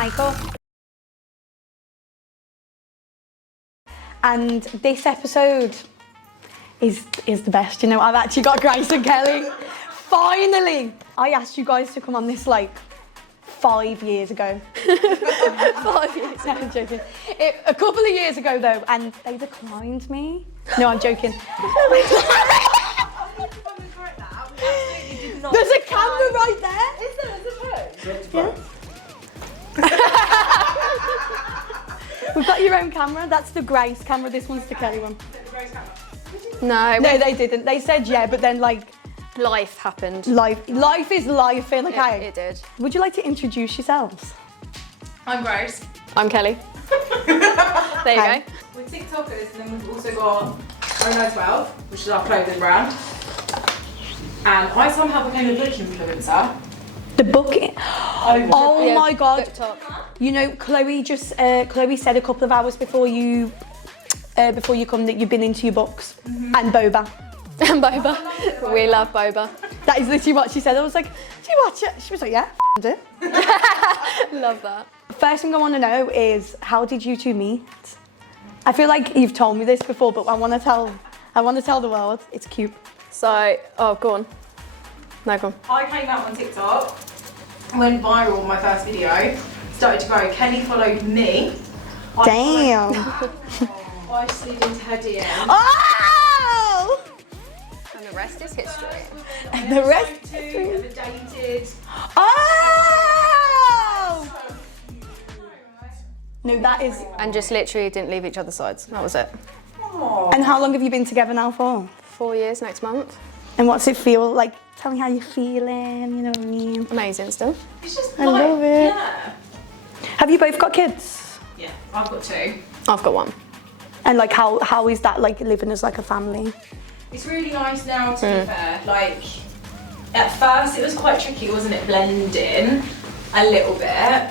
makeup. And this episode is the best, you know. I've actually got Grace and Kelly. Finally! I asked you guys to come on this like 5 years ago. 5 years ago. I'm joking. A couple of years ago though, and they declined me. No, I'm joking. There's a camera right there. Is there? There's a Yeah. We've got your own camera. That's the Grace camera. This one's the Kelly one. No, they didn't. They said yeah, but then like life happened. life is life, okay? It did. Would you like to introduce yourselves? I'm Grace. I'm Kelly. There you Okay. go. We're TikTokers, and then we've also got Ono 12, which is our clothing brand. And I somehow became a book influencer. The book. Oh Yeah, my god! TikTok. You know, Chloe said a couple of hours before you come that you've been into your books and boba. And boba. We love boba. That is literally what she said. I was like, do you watch it? She was like, yeah, do. Love that. First thing I want to know is, how did you two meet? I feel like you've told me this before, but I want to tell the world. It's cute. So, oh, go on. No, go on. I came out on TikTok, went viral on my first video, started to grow. Kelly followed me. Damn. I slid into her DM. Oh! And the rest is history. And the rest is Ever dated. Oh! No, that is. And just literally didn't leave each other's sides. That was it. Aww. And how long have you been together now for? 4 years next month. And what's it feel like? Tell me how you're feeling, you know what I mean? Amazing still. It's just I love it. Yeah. Have you both got kids? Yeah, I've got 2. I've got 1. And like how is that like living as like a family? It's really nice now, to be fair. Like, at first it was quite tricky, wasn't it, blending a little bit.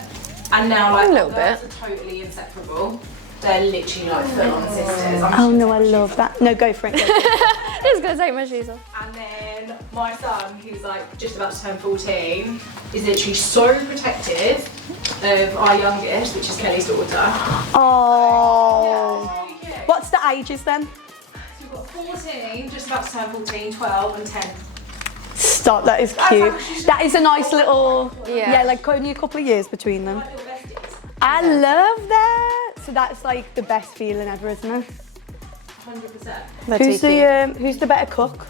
And now like A little girls are totally inseparable. They're literally like full-on sisters. Oh no, I love that. No, go for it. Go for it. Just gonna take my shoes off. And then my son, who's like just about to turn 14, is literally so protective of our youngest, which is Kelly's daughter. Oh. Really cute. What's the ages then? So we've got 14, just about to turn 14, 12 and 10. Stop, that is cute. That is a nice little, Yeah. like only a couple of years between them. Like little besties. I love that. So that's like the best feeling ever, isn't it? 100%. Who's the better cook?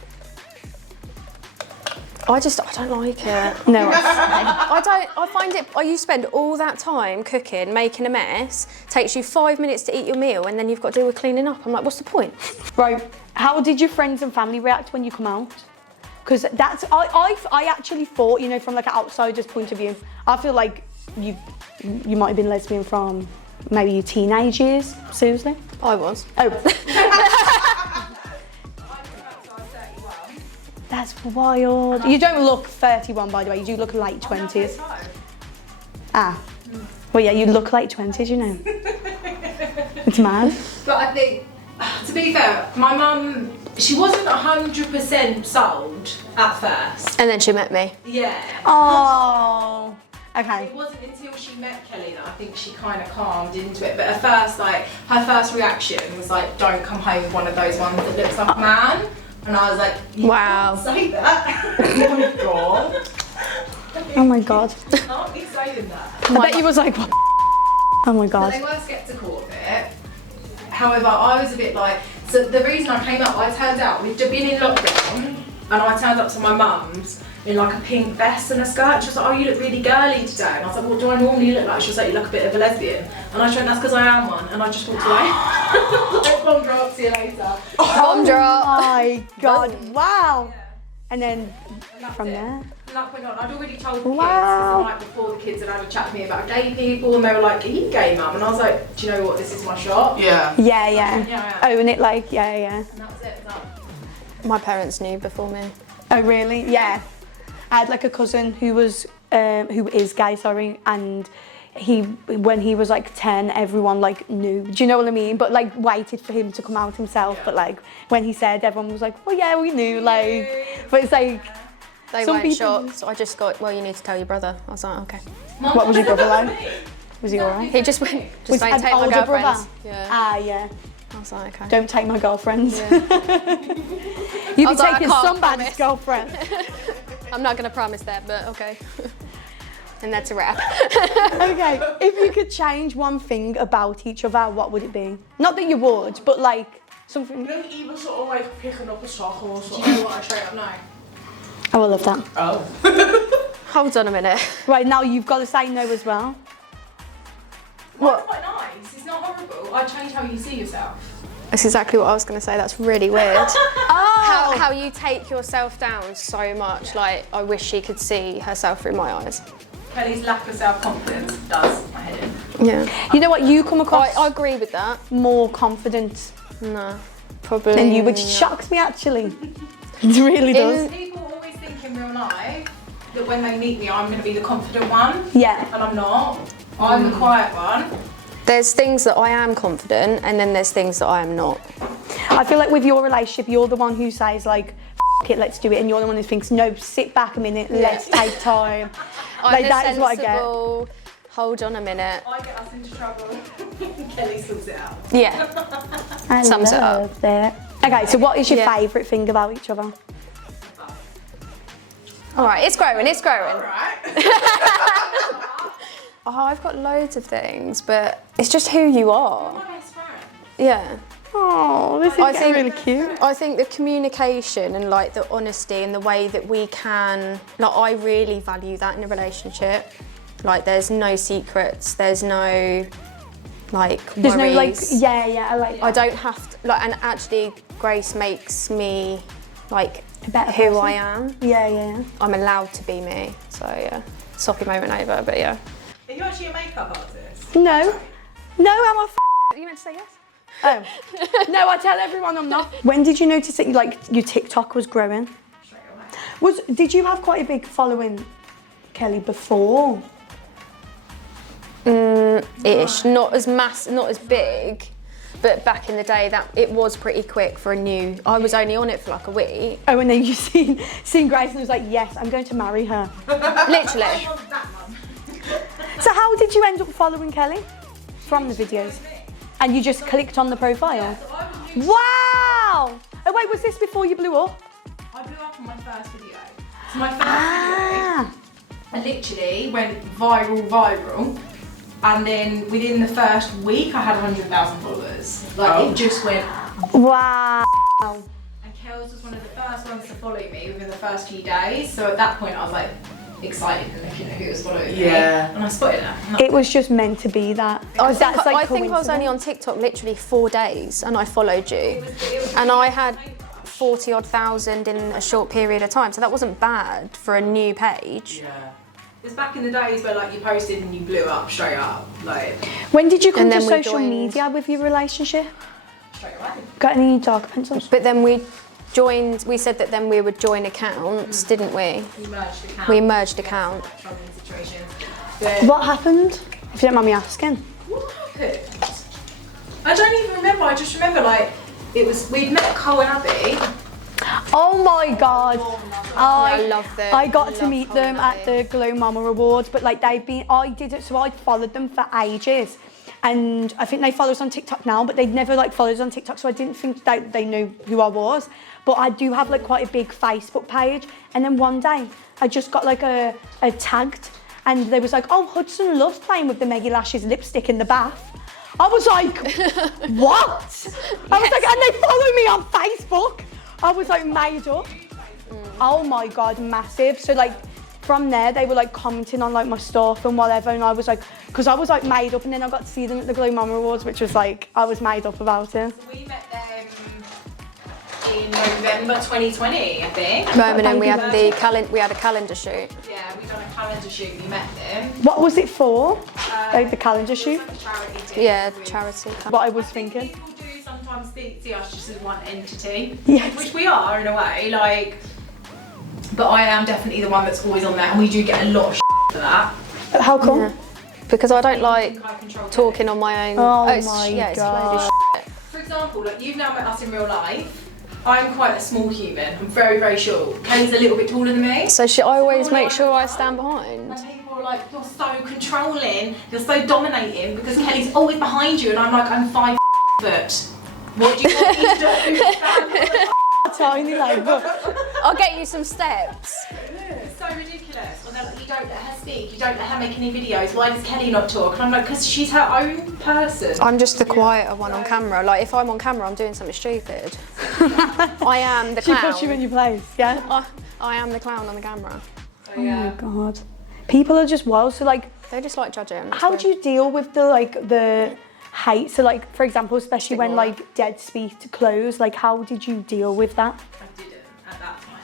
I don't like it. No. I find it, you spend all that time cooking, making a mess, takes you 5 minutes to eat your meal, and then you've got to deal with cleaning up. I'm like, what's the point? Right. How did your friends and family react when you come out? Because that's, I actually thought, you know, from like an outsider's point of view, I feel like you might have been lesbian from maybe your teenage years, seriously? I was. Oh. That's wild. You don't look 31, by the way. You do look late 20s. Ah. Well, yeah, you look late 20s, you know. It's mad. But I think, to be fair, my mum, she wasn't 100% sold at first. And then she met me. Yeah. Oh. Okay. It wasn't until she met Kelly that I think she kind of calmed into it. But at first, like, her first reaction was like, don't come home with one of those ones that looks like a man. And I was like, you Wow. can't say that. Oh my god. Oh my god. You can't be saying that. I bet you was like, what? Oh my So god. they were sceptical of it. However, I was a bit like, so the reason I came up, I turned out, we'd been in lockdown, and I turned up to my mum's in like a pink vest and a skirt. She was like, oh, you look really girly today. And I was like, what do I normally look like? She was like, you look a bit of a lesbian. And I went, that's because I am one. And I just walked away. Like, bomb drop, see you later. Bomb drop. Oh my god. Wow. And then And from it. there. From that point on, I'd already told the Wow. kids, like before the kids had had a chat with me about gay people, and they were like, are you gay, mum? And I was like, do you know what, this is my shot. Yeah. Yeah, yeah. Yeah. Oh, and it like, yeah, yeah. And that was it. My parents knew before me. Oh, really? Yeah. I had like a cousin who is gay, sorry, and when he was like 10, everyone like knew. Do you know what I mean? But like waited for him to come out himself. Yeah. But like when he said, everyone was like, well, yeah, we knew. Like, but it's like, They Some weren't people- shocked. So I just got, well, you need to tell your brother. I was like, okay. what was your brother like? Was he alright? He just went, just Was don't an take my older girlfriends. brother? Yeah. Ah, yeah. I was like, okay. Don't take my girlfriends. Yeah. You be was like, I taking can't somebody's promise. girlfriend. I'm not going to promise that, but okay. And that's a wrap. Okay, if you could change one thing about each other, what would it be? Not that you would, but like something. Even sort of like picking up a sock or something. Do you know what I straight up know? Oh, I love that. Oh. Hold on a minute. Right, now you've got to say no as well. What? Quite nice. It's not horrible. I change how you see yourself. That's exactly what I was going to say. That's really weird. Oh! How you take yourself down so much. Like, I wish she could see herself through my eyes. Kelly's lack of self-confidence does my head in. Yeah. You know what? You come across I agree with that. more confident No, probably. than you, which not. shocks me actually. It really does. People always think in real life that when they meet me, I'm going to be the confident one. Yeah. And I'm not. I'm the quiet one. There's things that I am confident, and then there's things that I am not. I feel like with your relationship, you're the one who says like, F it, let's do it, and you're the one who thinks, no, sit back a minute, let's take time. Like that is what I get. Sensible, hold on a minute. I get us into trouble. Kelly sorts it out. Yeah. I Sums it up. love that. Okay, so what is your Yeah. favourite thing about each other? All right, it's growing, it's growing. Alright. Oh, I've got loads of things, but it's just who you are. My best friend. Yeah. Oh, this is I getting think- really cute. I think the communication and like the honesty and the way that we can, like I really value that in a relationship. Like there's no secrets, there's no like There's no like, worries. yeah, I like I don't have to, like, and actually Grace makes me like a better who person. I am. Yeah. I'm allowed to be me, so yeah. Soppy moment over, but yeah. Are you actually a makeup artist? No, I'm a You meant to say yes? Oh. No, I tell everyone I'm not. When did you notice that like your TikTok was growing? Straight away. Did you have quite a big following, Kelly, before? Ish, not as big, but back in the day that it was pretty quick for a new. I was only on it for like a week, Oh, and then you seen Grace and was like, yes, I'm going to marry her. literally. I want that one. So how did you end up following Kelly? From the videos? And you just clicked on the profile? So I was used- Wow! Oh wait, was this before you blew up? I blew up on my first video. So my first Ah! video, I literally went viral. And then within the first week, I had 100,000 followers. Like it just went. Wow! And Kels was one of the first ones to follow me within the first few days. So at that point, I was like excited and looking at who was following me. And I spotted her. And It was just meant to be that. I think That's like I was only on TikTok literally 4 days, and I followed you, and I had 40 odd thousand in a short period of time, so that wasn't bad for a new page. Yeah. It's back in the days where like you posted and you blew up straight up, like When did you come And to then we social joined- media with your relationship? straight away. Got any dark pencils? But then we said that then we would join accounts, didn't we? We merged accounts. We merged accounts. Troubling situations. But What happened? If you don't mind me asking. what happened? I don't even remember. I just remember like we'd met Cole and Abby. Oh my god. I love them. I got to Love meet Cole them and at Abby. the Glow Mama Awards, but like I did it, so I'd followed them for ages. And I think they follow us on TikTok now, but they'd never like followed us on TikTok, so I didn't think that they knew who I was. But I do have like quite a big Facebook page. And then one day I just got like a tagged, and they was like, oh, Hudson loves playing with the Meggi Lashes lipstick in the bath. I was like, what? I was like, and they follow me on Facebook. I was like made up. Oh my god, massive. So like from there they were like commenting on like my stuff and whatever, and I was like, because I was like made up, and then I got to see them at the Glow Mama Awards, which was like, I was made up about it. We met them in November 2020, I think. Moment, and we Thank had a calendar shoot. Yeah, we done a calendar shoot. We met them. What was it for? Like the calendar shoot? Like a charity thing Yeah, with- charity. What I was thinking. People do sometimes see us just as one entity, Yes. which we are in a way. Like, but I am definitely the one that's always on there, and we do get a lot of for that. How come? Yeah. Because I don't like I control talking on my own. Oh it's, my yeah, it's a load of God. shit. For example, like you've now met us in real life. I'm quite a small human. I'm very, very short. Kelly's a little bit taller than me. So should I always People are make like, sure I stand behind? And people are like, you're so controlling, you're so dominating because Kelly's always behind you, and I'm like, I'm 5 foot. What do you want me to do? Tiny like, but I'll get you some steps. It's so ridiculous. And they're like, you don't let her speak, you don't let her make any videos. Why does Kelly not talk? And I'm like, because she's her own person. I'm just the quieter one on camera. Like if I'm on camera, I'm doing something stupid. I am the she clown. puts you in your place, yeah? I am the clown on the camera. Oh my god. People are just wild, so like, They just like judging. how do you deal with the hate? So like, for example, especially when like Dead Sweet closed, like how did you deal with that? I didn't at that time.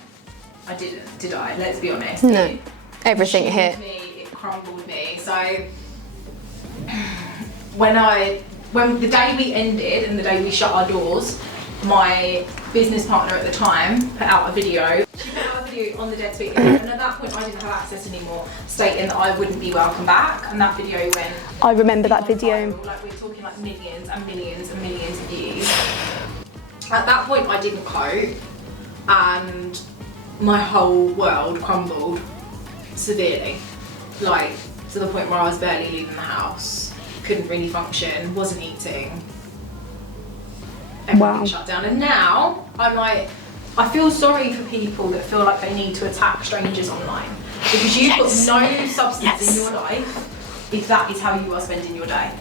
I didn't, did I? Let's be honest. No. Everything It hit. me, it crumbled me. So when the day we ended and the day we shut our doors, my business partner at the time put out a video. She put out a video on the Dead Sweet account, and at that point I didn't have access anymore, stating that I wouldn't be welcome back. And that video went. I remember that video. Viral, like we're talking like millions and millions and millions of views. At that point I didn't cope, and my whole world crumbled severely. Like to the point where I was barely leaving the house, couldn't really function, wasn't eating. Everything Wow. shut down. And now I'm like, I feel sorry for people that feel like they need to attack strangers online, because you've got no substance in your life if that is how you are spending your day.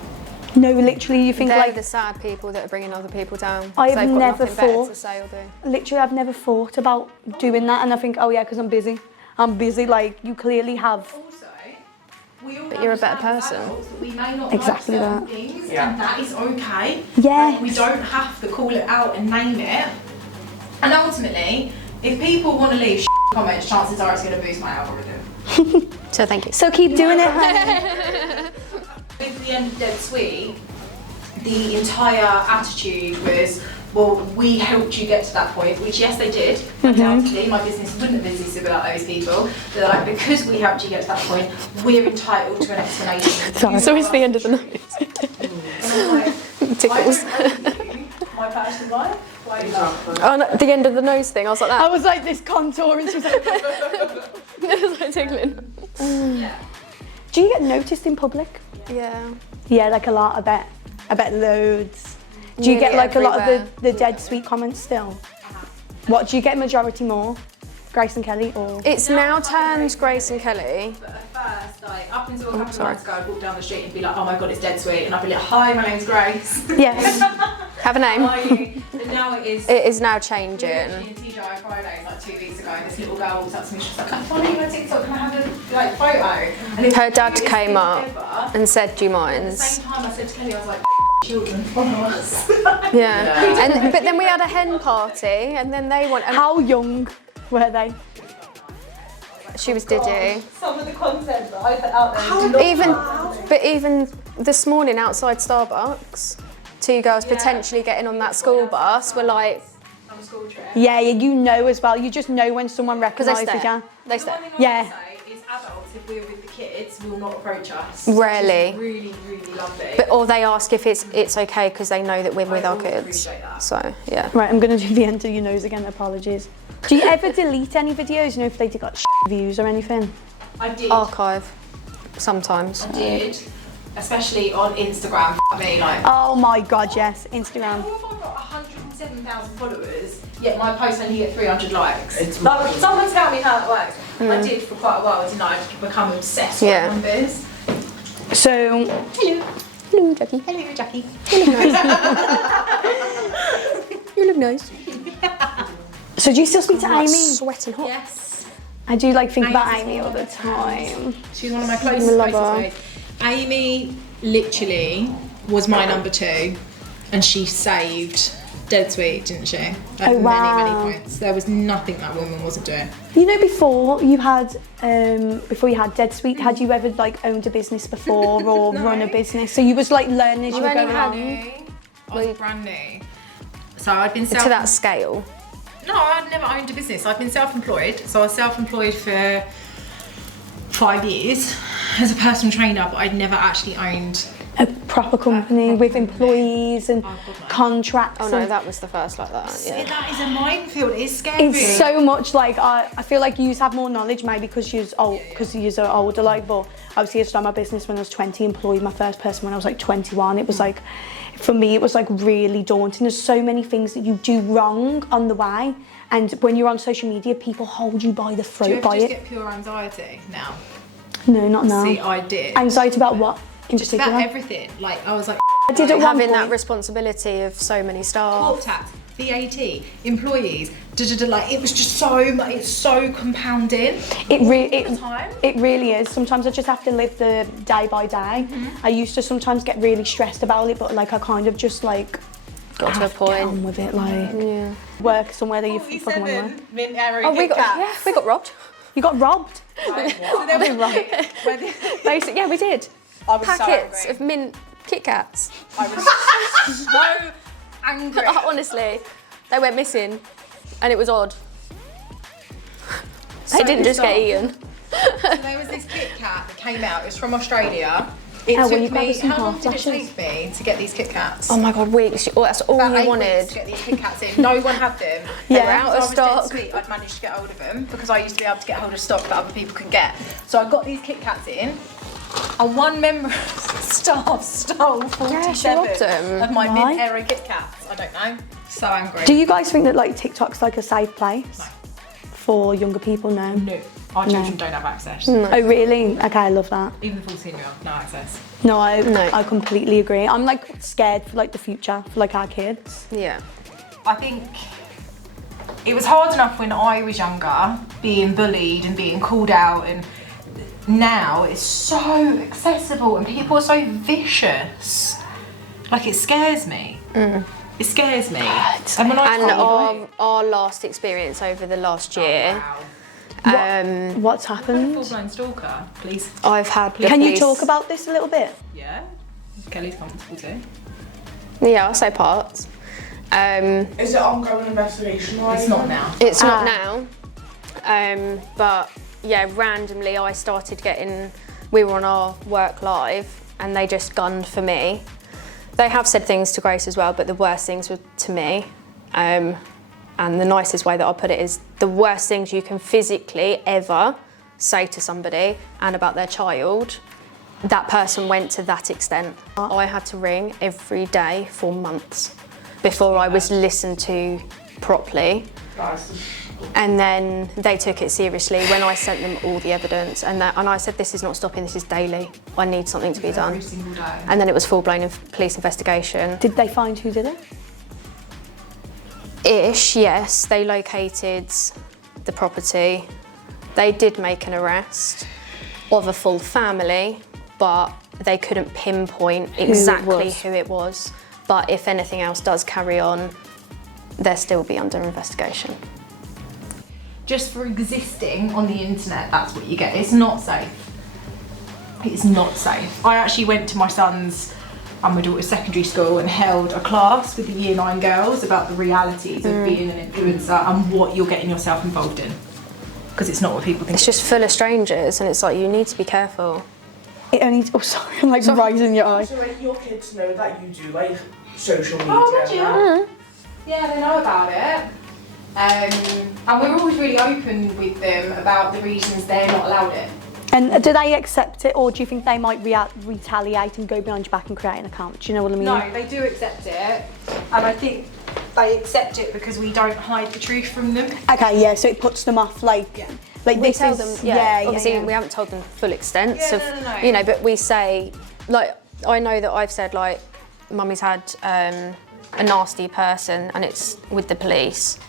No, literally, you think They're like, the sad people that are bringing other people down. I have They've got never nothing better thought- to say or do. literally I've never thought about doing that, and I think, oh yeah, because I'm busy. I'm busy, like you clearly have. Also, we all But you're a better understand as person. adults that we may not Exactly like certain that. things, Yeah. and that is okay. Yes. Like, we don't have to call it out and name it. And ultimately, if people want to leave comments, chances are it's going to boost my algorithm. So thank you. So keep doing it, honey. With the end of Dead Sweet, the entire attitude was, well, we helped you get to that point, which yes, they did. Undoubtedly, my business wouldn't have existed without those people. They're like, because we helped you get to that point, we're entitled to an explanation. Sorry. So it's the end of the night. And I'm like, Tickles. I don't owe you my personal life. Why do that? Oh, no, the end of the nose thing. I was like I that. was like this contour, and she's like, It was like tickling. Yeah. do you get noticed in public? Yeah. Yeah, like a lot. I bet loads. Do you get Nearly like a lot of everywhere. the Dead Sweet comments still? What do you get? Majority more, Grace and Kelly, or It's now turned Grace and Kelly. But at first, like up until a couple of sorry. months ago, I'd walk down the street and be like, oh my god, it's Dead Sweet. And I'd be like, hi, my name's Grace. yes. Have a How name. are you? And now it is. It is now In changing. TGI Fridays, like 2 weeks ago, this little girl walks up to me, she's like, I'm following you on TikTok, can I have a like photo? And it's Her the dad cutest came thing up ever. and said, do you At the mind? same time, I said to Kelly, I was like, children follow us. Yeah. And but then we had a hen party, and then they went. And How young were they? she was Diddy. Some of the content that I put out there. Even this morning outside Starbucks, 2 girls potentially getting on that school bus were like, On a school trip. Yeah, you know as well. You just know when someone because they recognises stare. you. They The stare. one thing I Yeah. would say is adults, if we're with the kids, will not approach us. Rarely. Which is really, really lovely. But or they ask if it's okay because they know that we're with I our always kids. appreciate that. So yeah. Right, I'm gonna do the end of your nose again. Apologies. Do you ever delete any videos? You know, if they got views or anything? I did. Archive. Sometimes. I did. Especially on Instagram. Me, like. Oh my God, yes, Instagram. How have I got 107,000 followers, yet my post only get 300 likes? It's Like, mad. someone tell me how that works. I did for quite a while, didn't I? I'd become obsessed Yeah. with numbers. So, Hello, Jackie. Hello, Jackie. You look nice. so do you still speak to Like Amy? sweating hot. Yes. I do like think about Amy's Amy all one the of my time. She's one of my closest, love closest her. mates. Amy literally was my number 2, and she saved Dead Sweet, didn't she? At Oh, wow. many, many points. There was nothing that woman wasn't doing. You know, before you had Dead Sweet, had you ever like owned a business before or No. run a business? So you was like learning as you were only going had- along. I was brand new. So I'd been To that scale. No, I'd never owned a business. I've been self-employed. So I was self-employed for 5 years as a personal trainer, but I'd never actually owned a proper company with employees and contracts. Oh no, and that was the first like that. Yeah. That is a minefield. It's scary. it's so much like I feel like you have more knowledge maybe because you're old, because you're older. Like, but obviously I started my business when I was 20, employed my first person when I was like 21. It was like, for me, it was like really daunting. There's so many things that you do wrong on the way, and when you're on social media, people hold you by the throat Do you ever by just it. get pure anxiety now? No, not now. See, I did. Anxiety about what? In Just particular? about everything. Like, I was like, I did at one Having that point. responsibility of so many staff. corp tax, VAT, employees, like it was just so much, it's so compounding. It really is. Sometimes I just have to live the day by day. I used to sometimes get really stressed about it, but like I kind of just like Got to a have to get point. on with it. Like work somewhere that you fucking want to work. Mint Aero Oh, we got robbed. You got robbed. So there was Basically, yeah, we did. I was Packets so of mint Kit Kats. I was so angry. Honestly, they went missing, and it was odd. So They didn't just get bizarre. eaten. So there was this Kit Kat that came out. It was from Australia. It Oh, well, took you can't me. have some How long half did it lashes. take me to get these Kit Kats? Oh my god, weeks. Oh, that's all About you 8 wanted. weeks to get these Kit Kats in. No one had them. They Yeah. were out So of I was dead stock. sweet. I'd managed to get hold of them because I used to be able to get hold of stock that other people can get. So I got these Kit Kats in, and one member of staff stole 47 robbed them. of my Why? Mint Aero Kit Kats. I don't know. So angry. Do you guys think that like TikTok's like a safe place for younger people? No. No, our children don't have access. Oh really? Okay, I love that. Even the 14-year-old, no access. No, I No. completely agree. I'm like scared for like the future for like our kids. Yeah. I think it was hard enough when I was younger, being bullied and being called out, and now it's so accessible and people are so vicious. Like, it scares me. It scares me. And when I And told our last experience over the last year, What's happened? full-blown stalker, please. I've had. the Can you police- talk about this a little bit? Yeah, Kelly's comfortable too. Yeah, I'll say parts. Is it ongoing investigation? Or It's not now. It's not now, but yeah, randomly I started getting. We were on our work live, and they just gunned for me. They have said things to Grace as well, but the worst things were to me. And the nicest way that I put it is the worst things you can physically ever say to somebody and about their child. That person went to that extent. I had to ring every day for months before I was listened to properly. And then they took it seriously when I sent them all the evidence, and I said, this is not stopping, this is daily. I need something to be done. Every single day. And then it was full-blown police investigation. Did they find who did it? Ish, yes. They located the property. They did make an arrest of a full family, but they couldn't pinpoint exactly who it was. But if anything else does carry on, they'll still be under investigation. Just for existing on the internet, that's what you get. It's not safe. It's not safe. I actually went to my son's and my daughter's secondary school and held a class with the Year 9 girls about the realities of being an influencer and what you're getting yourself involved in. Because it's not what people think. It's just full of strangers, and it's like, you need to be careful. It only. Oh, sorry, I'm like rising your eye. So like your kids know that you do like social media. Oh, would you? and Yeah, they know about it. And we're always really open with them about the reasons they're not allowed it. And do they accept it, or do you think they might retaliate and go behind your back and create an account? Do you know what I mean? No, they do accept it. And I think they accept it because we don't hide the truth from them. Okay, yeah. So it puts them off, like, like We this tell is, them, obviously yeah. we haven't told them full extents Yeah, of, no. you know, but we say, like, I know that I've said, like, Mummy's had a nasty person and it's with the police.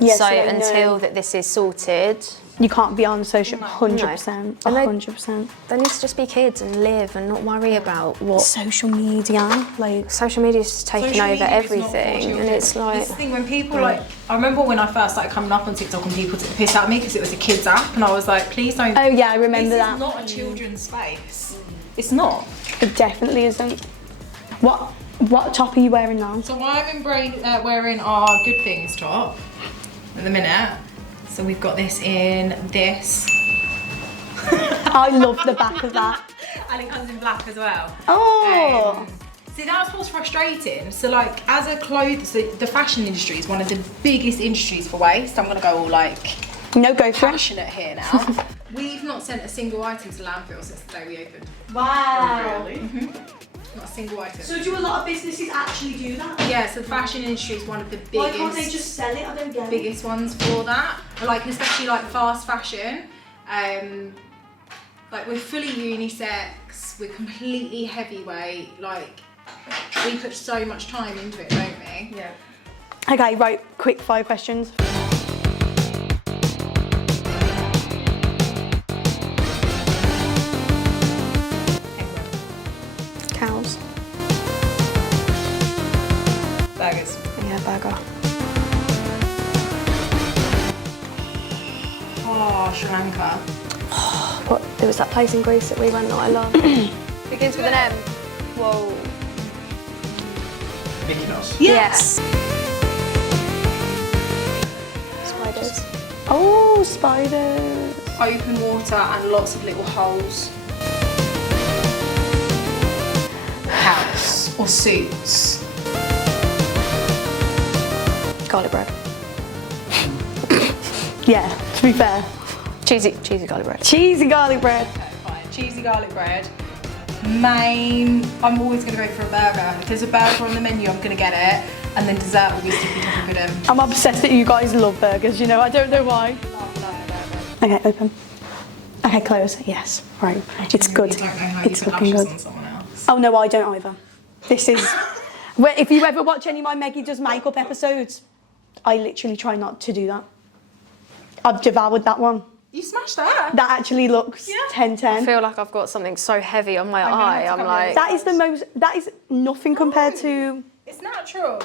Yeah, So they know. until that this is sorted, You can't be on social. 100%. And they- 100%. they need to just be kids and live and not worry about what Social media, like. social media's just taking Social over media is not for everything, and children. it's like, This is the thing when people like, I remember when I first started coming up on TikTok and people took the piss out of me because it was a kids app, and I was like, please don't. Oh yeah, I remember this that. is not a children's space. It's not. It definitely isn't. What top are you wearing now? So I'm wearing our Good Things top at the minute. So we've got this in this. I love the back of that. And it comes in black as well. Oh. See, that's what's frustrating. So like, as a so the fashion industry is one of the biggest industries for waste. I'm gonna go all like No, go for it. passionate here now. We've not sent a single item to landfill since the day we opened. Wow. Really? Not a single item. So do a lot of businesses actually do that? Yeah, so the fashion industry is one of the biggest. Why can't they just sell it? I don't get it. Biggest ones for that, like especially like fast fashion. Like we're fully unisex, we're completely heavyweight. Like we put so much time into it, don't we? Yeah. Okay, right, quick 5 questions. Cows. Burgers. Yeah, burger. Oh, Sri Lanka. What? There was that place in Greece that we went that I love. Begins with an M. Whoa. Mykonos. Yes. Spiders. Oh, spiders. Open water and lots of little holes. House or suits. Garlic bread. Yeah, to be fair. Cheesy garlic bread. Cheesy garlic bread. Okay, fine. Cheesy garlic bread. Main, I'm always going to go for a burger. If there's a burger on the menu, I'm going to get it. And then dessert will be sticky toffee pudding. I'm obsessed that you guys love burgers, you know, I don't know why. Love burger. Okay, open. Okay, close. Yes, right. It's good. You don't know how you It's put looking lashes good. on someone else. Oh no, I don't either. This is, if you ever watch any of my Meggi Does Makeup episodes, I literally try not to do that. I've devoured that one. You smashed that. That actually looks 10-10. I feel like I've got something so heavy on my eye. I'm like, That is nothing compared to, It's natural.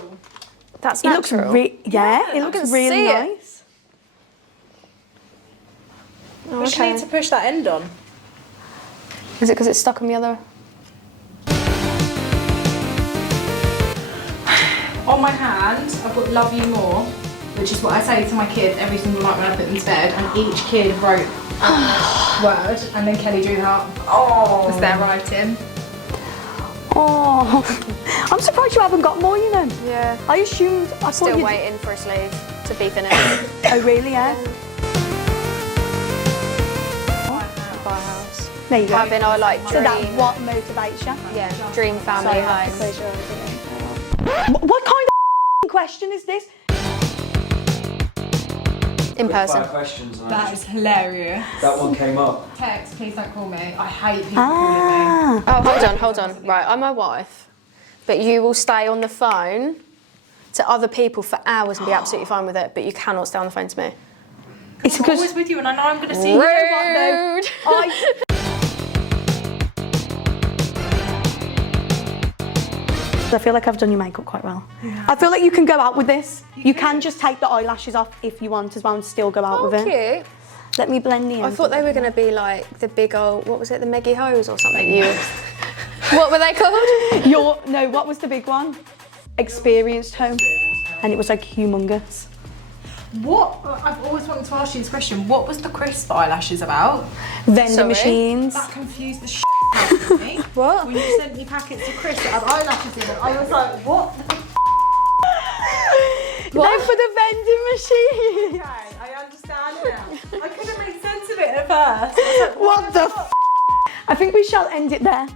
that's it looks, natural. yeah, it I looks can really see it. nice. Oh, We just okay. need to push that end on. Is it because it's stuck on the other? On my hand, I've got love you more, which is what I say to my kids every single night when I put them to bed, and each kid wrote a word, and then Kelly drew that. Oh, it's their writing. Oh, I'm surprised you haven't got more, you know. Yeah. I assumed, I thought Still you'd- waiting for a sleeve to be finished. Oh really, yeah? Buy a house. There you go. Having our like So dream. that's what motivates you? Yeah, dream family Sorry, I have to home. close your eyes again. What kind of question is this? In Quick person. 5 questions. And That is hilarious. that one came up. Text, please don't call me. I hate people calling me. Ah, Oh, hold on. Right, I'm my wife, but you will stay on the phone to other people for hours and be absolutely fine with it, but you cannot stay on the phone to me. it's I'm because always with you, and I know I'm going to see you. Rude. I feel like I've done your makeup quite well. I feel like you can go out with this. You can just take the eyelashes off if you want as well and still go out Oh, with it. cute. Let me blend the I ends. thought they were going to be like the big old, what was it, the Meggi hose or something? What were they called? What was the big one? Experienced home. And it was like humongous. What? I've always wanted to ask you this question. What was the crisp eyelashes about? Vending Sorry? machines. That confused the out of me. What? When you sent me packets of crisp that had eyelashes in it, I was like, what? No, for the vending machine. Okay, I understand now. I couldn't make sense of it at first. What the f? I think we shall end it there.